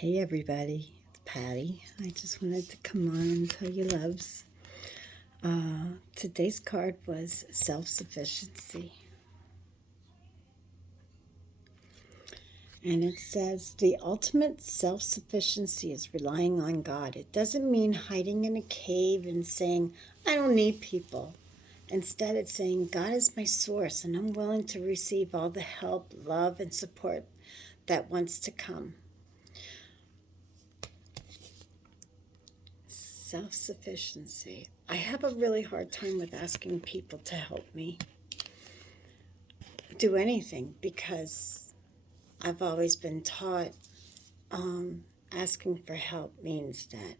Hey everybody, it's Patty. I just wanted to come on and tell you loves. Today's card was self-sufficiency. And it says the ultimate self-sufficiency is relying on God. It doesn't mean hiding in a cave and saying, I don't need people. Instead, it's saying, God is my source and I'm willing to receive all the help, love, and support that wants to come. Self-sufficiency. I have a really hard time with asking people to help me do anything because I've always been taught asking for help means that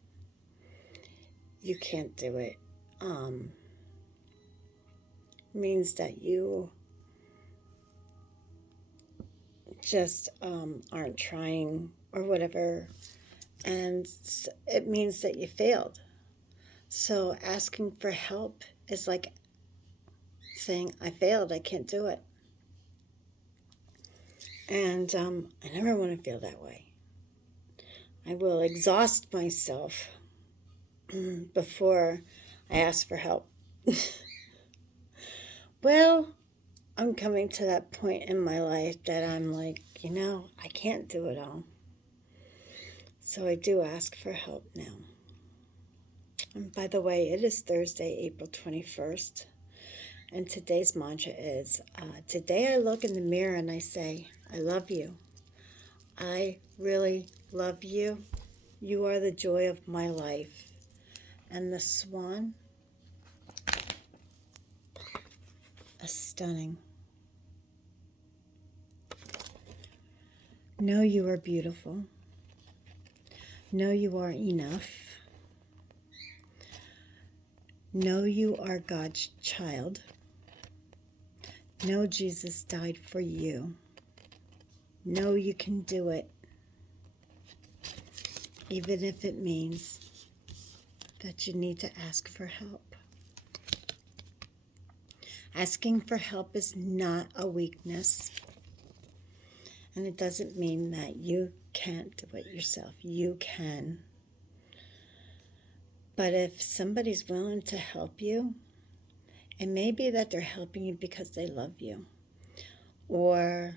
you can't do it. Means that you just aren't trying or whatever. And it means that you failed. So asking for help is like saying, I failed, I can't do it. And I never want to feel that way. I will exhaust myself before I ask for help. Well, I'm coming to that point in my life that I'm like, I can't do it all. So I do ask for help now. And by the way, it is Thursday, April 21st. And today's mantra is, today I look in the mirror and I say, I love you. I really love you. You are the joy of my life. And the swan is stunning. Know you are beautiful. Know you are enough. Know you are God's child. Know Jesus died for you. Know you can do it, even if it means that you need to ask for help. Asking for help is not a weakness, and it doesn't mean that you can't do it yourself. You can. But if somebody's willing to help you, it may be that they're helping you because they love you, or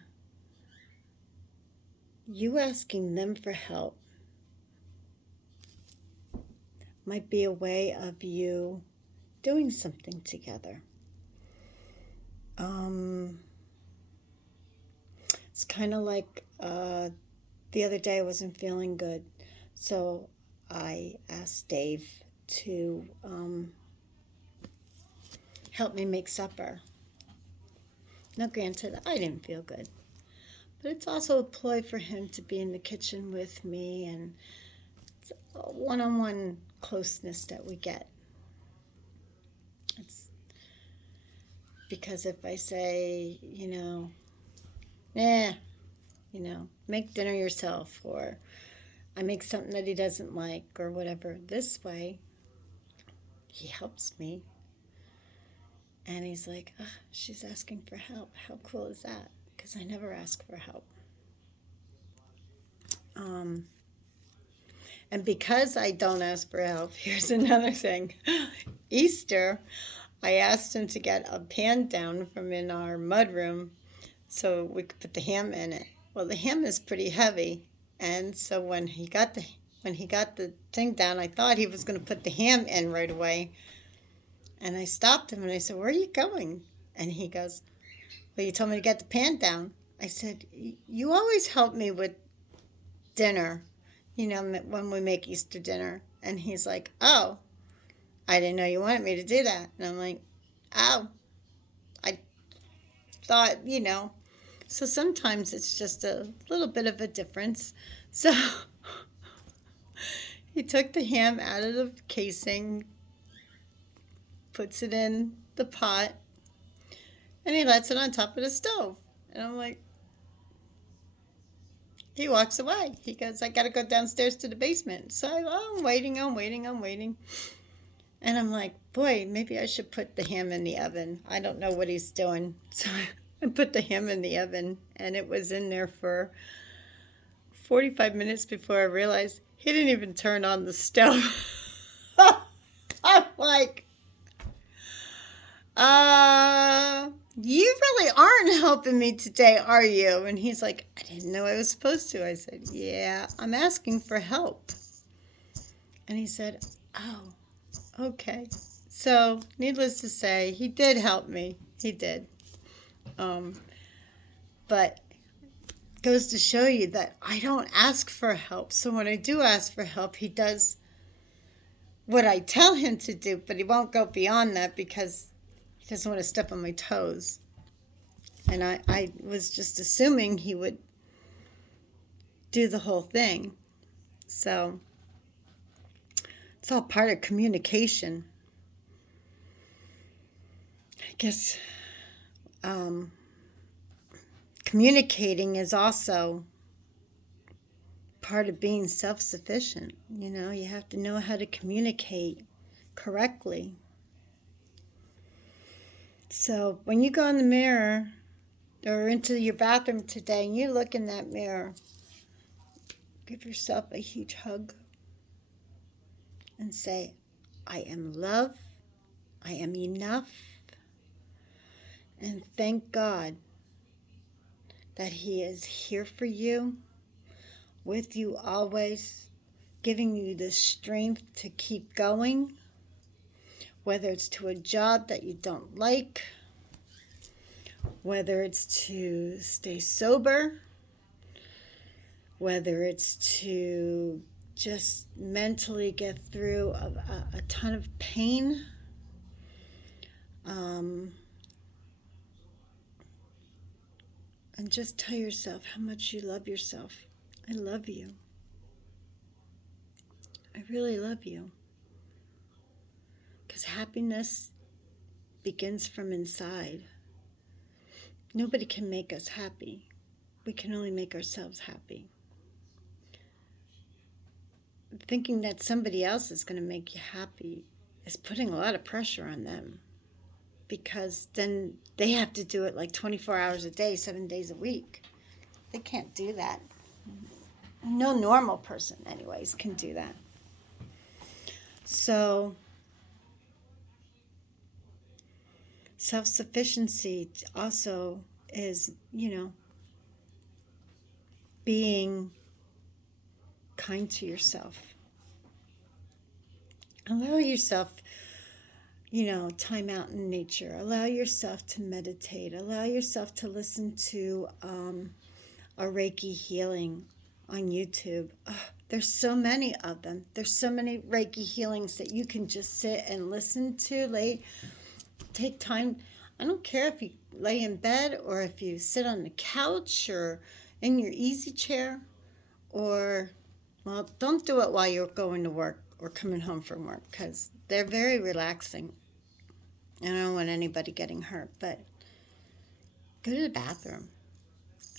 you asking them for help might be a way of you doing something together. It's kind of like the other day I wasn't feeling good, so I asked Dave to help me make supper. Now granted, I didn't feel good, but it's also a ploy for him to be in the kitchen with me, and it's a one-on-one closeness that we get. It's because if I say, make dinner yourself, or I make something that he doesn't like, or whatever, this way, he helps me. And he's like, she's asking for help. How cool is that? Because I never ask for help. And because I don't ask for help, here's another thing. Easter, I asked him to get a pan down from in our mudroom so we could put the ham in it. Well, the ham is pretty heavy, and so when he got the thing down, I thought he was going to put the ham in right away. And I stopped him and I said, "Where are you going?" And he goes, "Well, you told me to get the pan down." I said, "You always help me with dinner, when we make Easter dinner." And he's like, "Oh, I didn't know you wanted me to do that." And I'm like, "Oh, I thought, So sometimes it's just a little bit of a difference. So he took the ham out of the casing, puts it in the pot, and he lets it on top of the stove. And I'm like, he walks away. He goes, "I got to go downstairs to the basement." So I'm waiting. And I'm like, boy, maybe I should put the ham in the oven. I don't know what he's doing. So I put the ham in the oven, and it was in there for 45 minutes before I realized he didn't even turn on the stove. I'm like, you really aren't helping me today, are you? And he's like, I didn't know I was supposed to. I said, yeah, I'm asking for help. And he said, oh, okay. So, needless to say, he did help me. He did. But goes to show you that I don't ask for help. So when I do ask for help, he does what I tell him to do, but he won't go beyond that because he doesn't want to step on my toes. And I was just assuming he would do the whole thing. So it's all part of communication. I guess communicating is also part of being self-sufficient. You know, you have to know how to communicate correctly. So when you go in the mirror or into your bathroom today and you look in that mirror, give yourself a huge hug and say, I am love, I am enough, and thank God that He is here for you, with you always, giving you the strength to keep going, whether it's to a job that you don't like, whether it's to stay sober, whether it's to just mentally get through a ton of pain. And just tell yourself how much you love yourself. I love you. I really love you. Because happiness begins from inside. Nobody can make us happy. We can only make ourselves happy. Thinking that somebody else is going to make you happy is putting a lot of pressure on them, because then they have to do it like 24 hours a day, 7 days a week. They can't do that. No normal person, anyways, can do that. So, self-sufficiency also is, being kind to yourself. Allow yourself, time out in nature. Allow yourself to meditate. Allow yourself to listen to a Reiki healing on YouTube. There's so many of them. There's so many Reiki healings that you can just sit and listen to. Take time. I don't care if you lay in bed or if you sit on the couch or in your easy chair, or, well, don't do it while you're going to work or coming home from work, because they're very relaxing. And I don't want anybody getting hurt, but go to the bathroom.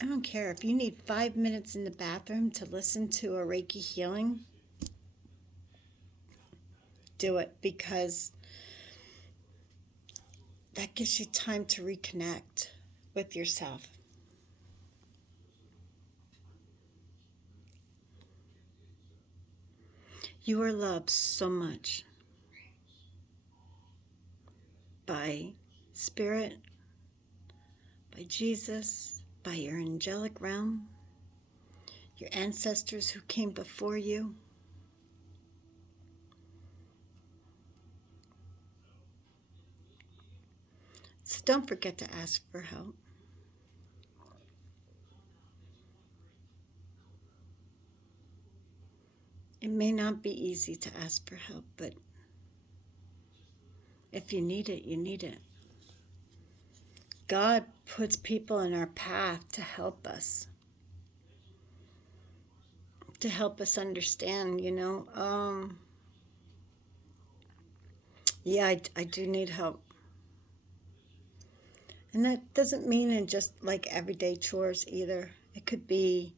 I don't care if you need 5 minutes in the bathroom to listen to a Reiki healing. Do it, because that gives you time to reconnect with yourself. You are loved so much by Spirit, by Jesus, by your angelic realm, your ancestors who came before you. So don't forget to ask for help. It may not be easy to ask for help, but if you need it, you need it. God puts people in our path to help us understand, yeah, I do need help. And that doesn't mean in just like everyday chores either. It could be,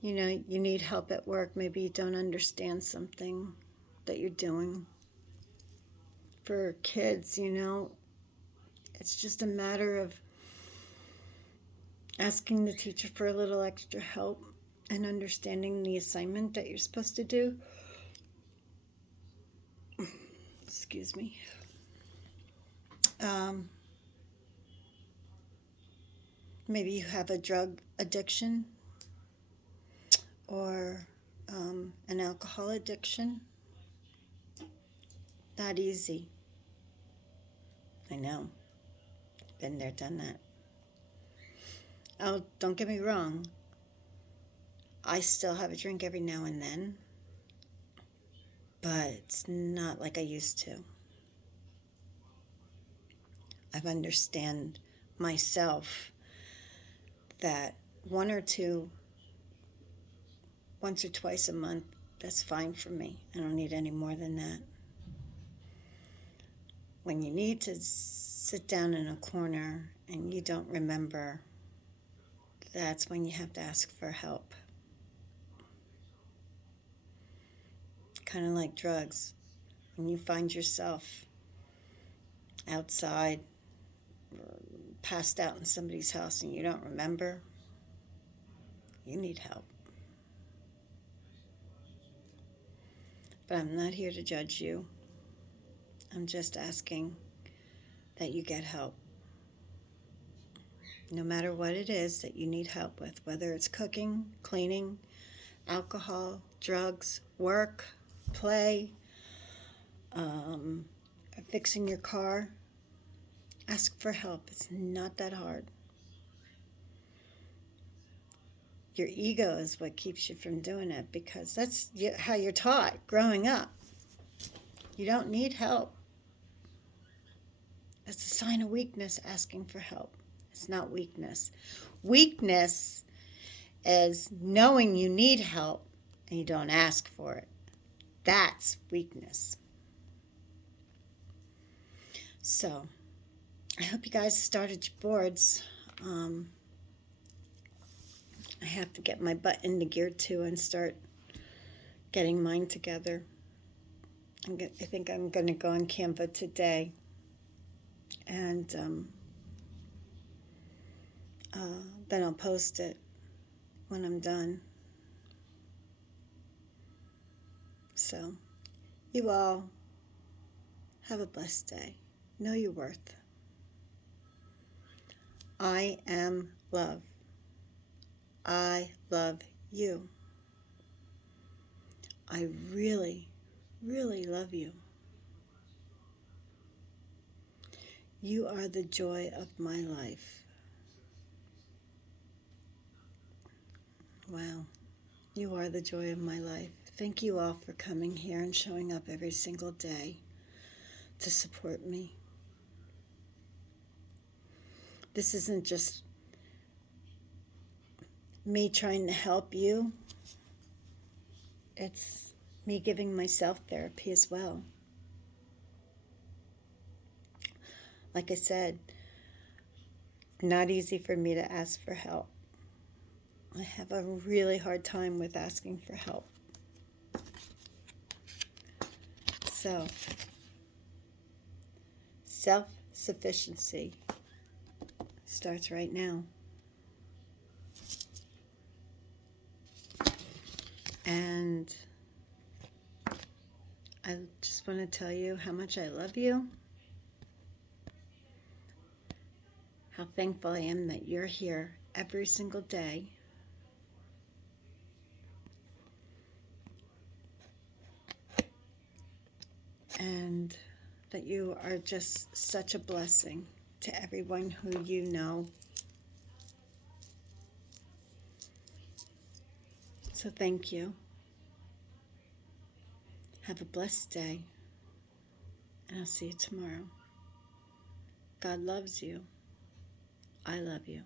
you need help at work. Maybe you don't understand something that you're doing. For kids, it's just a matter of asking the teacher for a little extra help. and understanding the assignment that you're supposed to do. Excuse me. Maybe you have a drug addiction or an alcohol addiction. Not easy. I know. Been there, done that. Oh, don't get me wrong. I still have a drink every now and then, but it's not like I used to. I've understand myself that once or twice a month, that's fine for me. I don't need any more than that. When you need to sit down in a corner and you don't remember, that's when you have to ask for help. Kind of like drugs. When you find yourself outside, passed out in somebody's house and you don't remember, you need help. But I'm not here to judge you. I'm just asking that you get help. No matter what it is that you need help with, whether it's cooking, cleaning, alcohol, drugs, work, play, fixing your car, ask for help. It's not that hard. Your ego is what keeps you from doing it, because that's how you're taught growing up. You don't need help. That's a sign of weakness, asking for help. It's not weakness. Weakness is knowing you need help and you don't ask for it. That's weakness. So, I hope you guys started your boards. I have to get my butt into gear too and start getting mine together. I think I'm going to go on Canva today, and then I'll post it when I'm done. So, you all have a blessed day. Know your worth. I am love. I love you. I really, really love you. You are the joy of my life. Wow. You are the joy of my life. Thank you all for coming here and showing up every single day to support me. This isn't just me trying to help you. It's me giving myself therapy as well. Like I said, not easy for me to ask for help. I have a really hard time with asking for help. So, self-sufficiency starts right now. And I just want to tell you how much I love you. How thankful I am that you're here every single day. And that you are just such a blessing to everyone who you know. So thank you. Have a blessed day. And I'll see you tomorrow. God loves you. I love you.